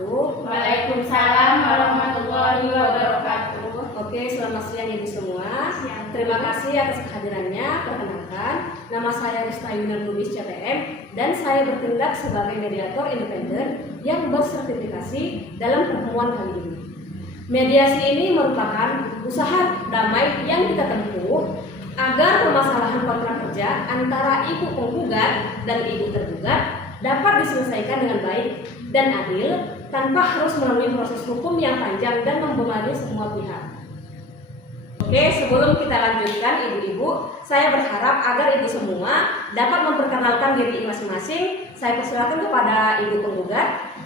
wabarakatuh. Waalaikumsalam warahmatullahi wabarakatuh. Oke, selamat siang Ibu semua. Terima kasih atas kehadirannya. Perkenalkan, nama saya Rista Yunan Lubis CTM dan saya bertindak sebagai mediator independen yang bersertifikasi dalam pertemuan kali ini. Mediasi ini merupakan usaha damai yang kita tempuh agar permasalahan kontrak kerja antara ibu penggugat dan ibu tergugat dapat diselesaikan dengan baik dan adil tanpa harus melalui proses hukum yang panjang dan membebani semua pihak. Oke, sebelum kita lanjutkan ibu-ibu, saya berharap agar ibu semua dapat memperkenalkan diri masing-masing. Saya persilakan kepada ibu penggugat.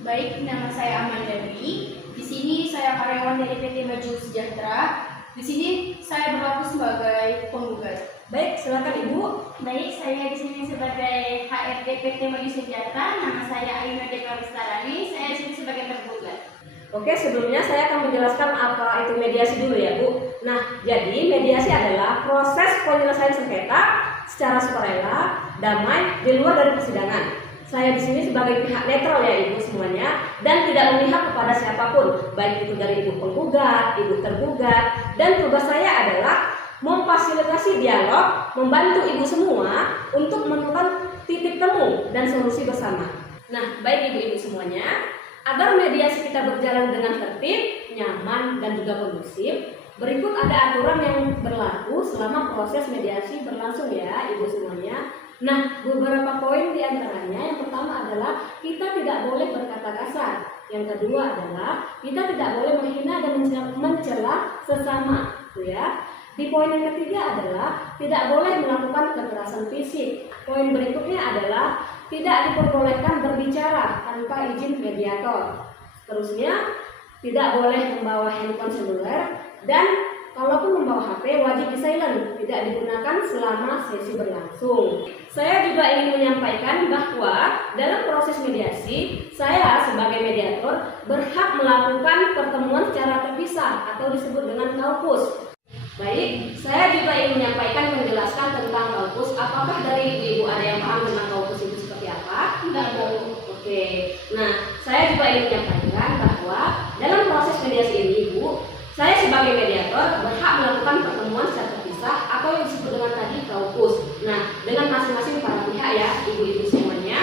Baik, nama saya Amanda Dwi. Di sini saya karyawan dari PT Maju Sejahtera. Di sini saya berlaku sebagai penggugat. Baik, silakan ibu. Baik, saya di sini sebagai HRD PT Maju Sejahtera. Nama saya Ayuna Deka Listarani. Saya di sini sebagai tergugat. Oke, sebelumnya saya akan menjelaskan apa itu mediasi dulu ya Bu. Nah, jadi mediasi adalah proses penyelesaian sengketa secara sukarela, damai, di luar dari persidangan. Saya di sini sebagai pihak netral ya Ibu semuanya dan tidak memihak kepada siapapun, baik itu dari ibu penggugat, ibu tergugat, dan tugas saya adalah memfasilitasi dialog, membantu ibu semua untuk menemukan titik temu dan solusi bersama. Nah, baik ibu-ibu semuanya, agar mediasi kita berjalan dengan tertib, nyaman, dan juga kondusif, berikut ada aturan yang berlaku selama proses mediasi berlangsung ya ibu semuanya. Nah, beberapa poin di antaranya, yang pertama adalah kita tidak boleh berkata kasar. Yang kedua adalah kita tidak boleh menghina dan mencela sesama, ya. Di poin yang ketiga adalah tidak boleh melakukan kekerasan fisik. Poin berikutnya adalah tidak diperbolehkan berbicara tanpa izin mediator. Seterusnya, tidak boleh membawa handphone seluler dan kalaupun membawa HP wajib di silent, tidak digunakan selama sesi berlangsung. Saya juga ingin menyampaikan bahwa dalam proses mediasi, saya sebagai mediator berhak melakukan pertemuan secara terpisah atau disebut dengan kaupus. Baik, saya juga ingin menyampaikan menjelaskan tentang kaupus. Apakah dari ibu ada yang paham tentang kaupus itu seperti apa? Tidak tahu. Oke, nah saya juga ingin menyampaikan bahwa dalam proses mediasi ini ibu, saya sebagai mediator berhak melakukan pertemuan secara terpisah atau yang disebut dengan tadi kaupus. Nah, dengan masing-masing para pihak ya, ibu-ibu semuanya.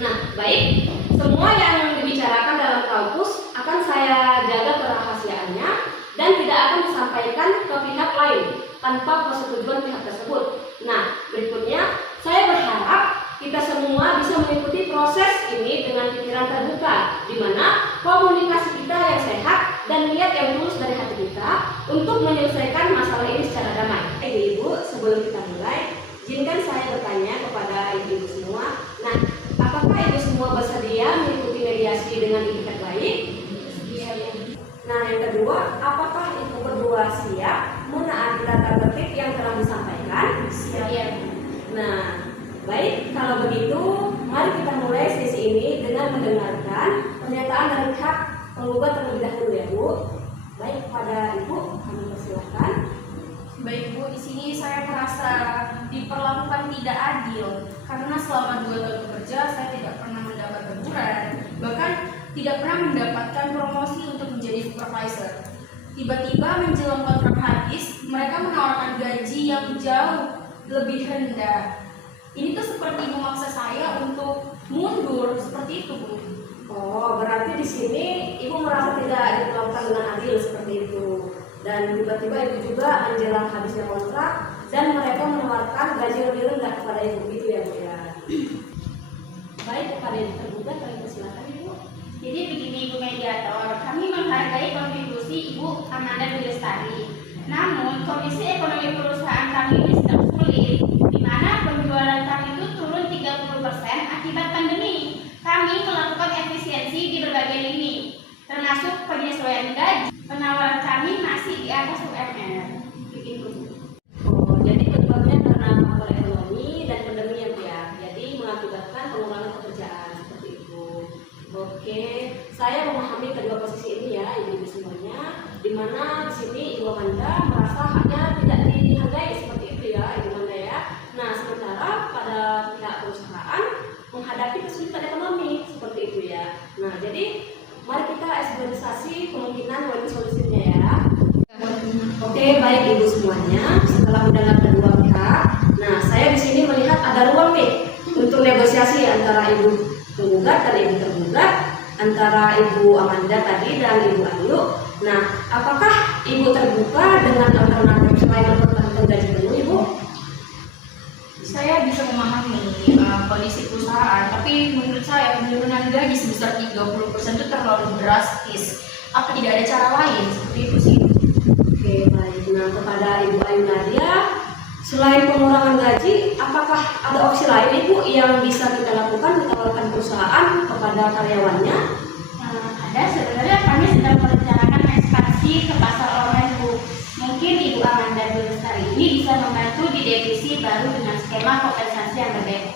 Nah, baik, semua yang dibicarakan dalam kaupus akan saya jaga kerahasiaannya dan tidak akan disampaikan ke pihak lain tanpa persetujuan pihak tersebut. Nah, berikutnya saya berharap kita semua bisa mengikuti proses ini dengan pikiran terbuka, di mana komunikasi kita yang sehat dan niat yang tulus dari hati kita untuk menyelesaikan masalah ini secara damai. Ibu-ibu, sebelum kita mulai, izinkan saya bertanya kepada ibu-ibu semua. Nah, apakah ibu semua bersedia mengikuti mediasi dengan itikat baik? Nah, yang kedua, apakah ibu berdua siap menaati tata tertib yang telah disampaikan? Siap. Nah, baik, kalau begitu, mari kita mulai sesi ini dengan mendengarkan pernyataan dari pihak penggugat terlebih dahulu ya Bu. Baik, pada Ibu, kami persilahkan. Baik Bu, di sini saya merasa diperlakukan tidak adil karena selama 2 tahun bekerja saya tidak pernah mendapat teguran, bahkan tidak pernah mendapatkan promosi untuk menjadi supervisor. Tiba-tiba menjelang kontrak habis, mereka menawarkan gaji yang jauh lebih rendah. Ini tuh seperti memaksa saya untuk mundur, seperti itu Bu. Oh, berarti di sini Ibu merasa tidak diperlakukan dengan adil seperti itu. Dan tiba-tiba Ibu juga menjelang habisnya kontrak dan mereka menawarkan gaji lebih rendah kepada Ibu, gitu ya Bu ya. Baik, kepada yang tergugat, kami persilakan Ibu. Jadi begini Ibu Mediator, kami menghargai kontribusi Ibu Amanda Dwi Lestari. Namun, kondisi ekonomi perusahaan kami ini sedang sulit, di mana penjualan kami itu turun 30% akibat pandemi. Kami melakukan efisiensi di berbagai lini, termasuk penyesuaian gaji. Penawaran kami masih di atas UMR. Begitu. Oh, jadi penyebabnya karena faktor ekonomi dan pandemi ya Bu ya. Jadi mengakibatkan pengurangan pekerjaan seperti itu. Oke, saya memahami kedua posisi ini ya ibu-ibu semuanya. Di mana di sini Ibu Amanda merasa hanya tidak dihargai seperti itu ya Ibu Amanda ya. Nah, sementara pada pihak perusahaan menghadapi kesulitan ekonomi seperti itu ya. Nah, jadi mari kita eksplorisasi kemungkinan win solusinya ya. Oke, baik Ibu semuanya. Setelah mendengar kedua pihak, nah saya di sini melihat ada ruang nih untuk negosiasi antara Ibu penggugat dan Ibu tergugat, antara Ibu Amanda tadi dan Ibu Ayu. Nah, apakah Ibu terbuka dengan alternatif selain mempertahankan gaji penuh, Ibu? Saya bisa memahami kondisi perusahaan, tapi menurut saya penurunan gaji sebesar 30% itu terlalu drastis. Apa tidak ada cara lain? Seperti itu sih. Oke, baik. Nah, kepada Ibu Ayu Nadia, selain pengurangan gaji, apakah ada opsi lain Ibu yang bisa kita lakukan ditawarkan perusahaan kepada karyawannya? Ada, sebenarnya kami sedang merencanakan ekspansi ke pasar online Bu. Mungkin Ibu Amanda Dulestari ini bisa membantu di divisi baru dengan skema kompensasi yang berbeda.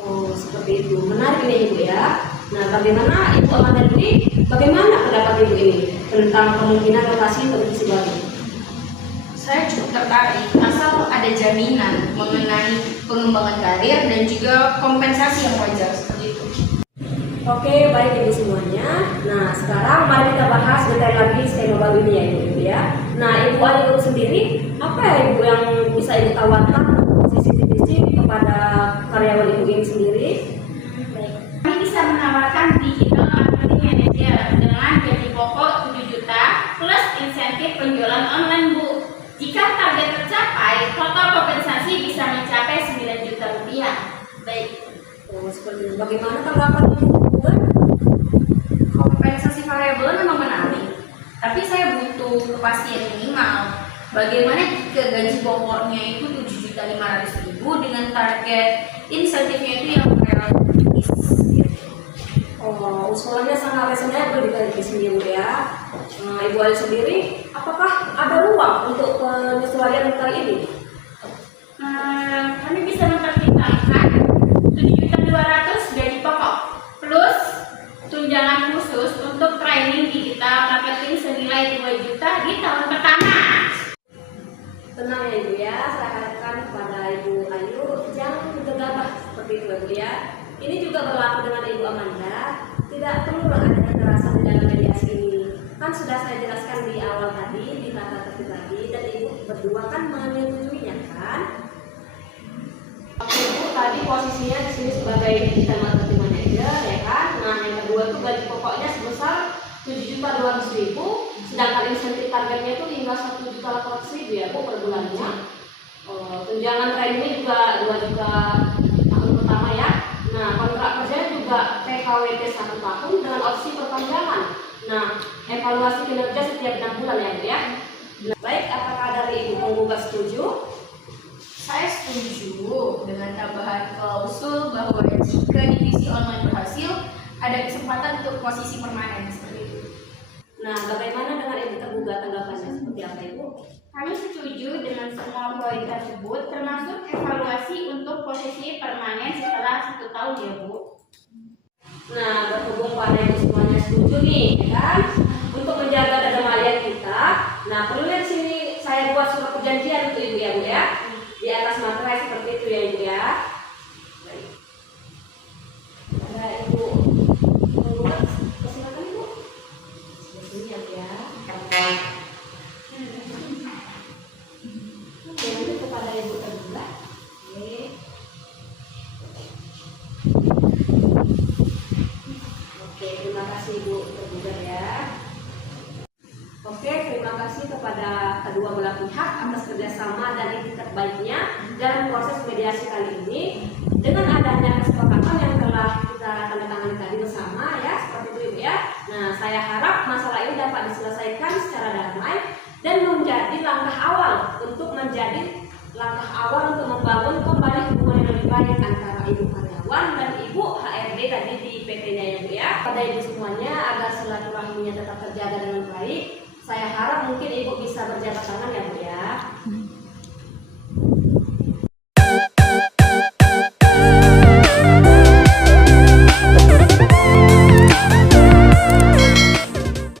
Oh, seperti itu. Menarik ini Ibu ya. Nah, bagaimana Ibu Amanda Dwi? Bagaimana pendapat Ibu ini tentang kemungkinan lokasi divisi baru? Saya cukup tertarik asal ada jaminan mengenai pengembangan karir dan juga kompensasi yang wajar seperti itu. Oke, baik Ibu semuanya. Nah, sekarang mari kita bahas detail lagi skema baru ini ya Ibu ya. Nah, Ibu Ayu sendiri, apa ya Ibu yang bisa Ibu tawarkan posisi divisi kepada karyawan Ibu ini sendiri? Baik. Kami bisa menawarkan digital marketing manager dengan gaji pokok 7 juta plus insentif penjualan online Bu. Jika target tercapai, total kompensasi bisa mencapai 9 juta rupiah. Baik. Oh, seperti itu. Bagaimana tanggapan Ibu? Kompensasi variabel memang menarik, tapi saya butuh kepastian minimal. Bagaimana jika gaji pokoknya itu 7.500.000 dengan target insentifnya itu yang realistis? Oh, usulannya sangat reasonable di sini Ibu ya. Nah, Ibu Ayu sendiri, apakah ada ruang untuk penyesuaian kali ini? Kami bisa mempertimbangkan 7.200.000 gaji pokok plus tunjangan khusus untuk training digital marketing senilai 2 juta di tahun pertama. Tenang ya Ibu ya, saya harapkan kepada Ibu Ayu jangan gegabah seperti itu Ibu ya. Ini juga berlaku dengan Ibu Amanda. Tidak perlu ada kekerasan di dalam mediasi ini. Kan sudah saya jelaskan di awal tadi, di tata tertib tadi, dan Ibu berdua kan menyetujuinya kan? Oke Ibu, tadi posisinya di sini sebagai digital marketing manager ya kan. Nah, yang kedua itu gaji pokoknya sebesar 7.200.000, sedangkan insentif targetnya itu hingga 1.800.000 ya Bu per bulannya. Tunjangan trainingnya juga 2 juta tahun pertama ya. Nah, kontrak kerjanya juga PKWT 1 tahun dengan opsi perpanjangan. Nah, evaluasi kinerja setiap 6 bulan ya Bu ya. Nah, baik, apakah dari Ibu penggugat setuju? Saya setuju dengan tambahan klausul bahwa jika divisi online berhasil, ada kesempatan untuk posisi permanen seperti itu. Nah, bagaimana dengan Ibu tergugat tanggapannya seperti apa Ibu? Kami setuju dengan semua poin tersebut, termasuk evaluasi untuk posisi permanen setelah 1 tahun ya Bu. Nah, berhubung pada Ibu semuanya setuju nih, ya kan? Untuk menjaga dada malian kita, nah perlunya di sini saya buat surat perjanjian untuk Ibu ya Bu ya. Di atas materai seperti itu ya Ibu ya. Baik. Ada Ibu penggugat, silakan Ibu. Siap ya. Oke, nanti kepada Ibu tergugat. Oke. Oke, terima kasih Ibu tergugat ya. Oke, terima kasih kepada kedua belah pihak atas kerjasama dan itikat baiknya dalam proses mediasi kali ini. Dengan adanya kesepakatan yang telah kita tandatangani tadi bersama ya, seperti itu Ibu ya. Nah, saya harap masalah ini dapat diselesaikan secara damai dan menjadi langkah awal untuk membangun kembali hubungan yang lebih baik antara Ibu karyawan dan Ibu HRD tadi di PT-nya ya Bu ya. Pada Ibu semuanya agar silaturahminya tetap terjaga dengan baik. Saya harap mungkin Ibu bisa berjabat tangan ya Bu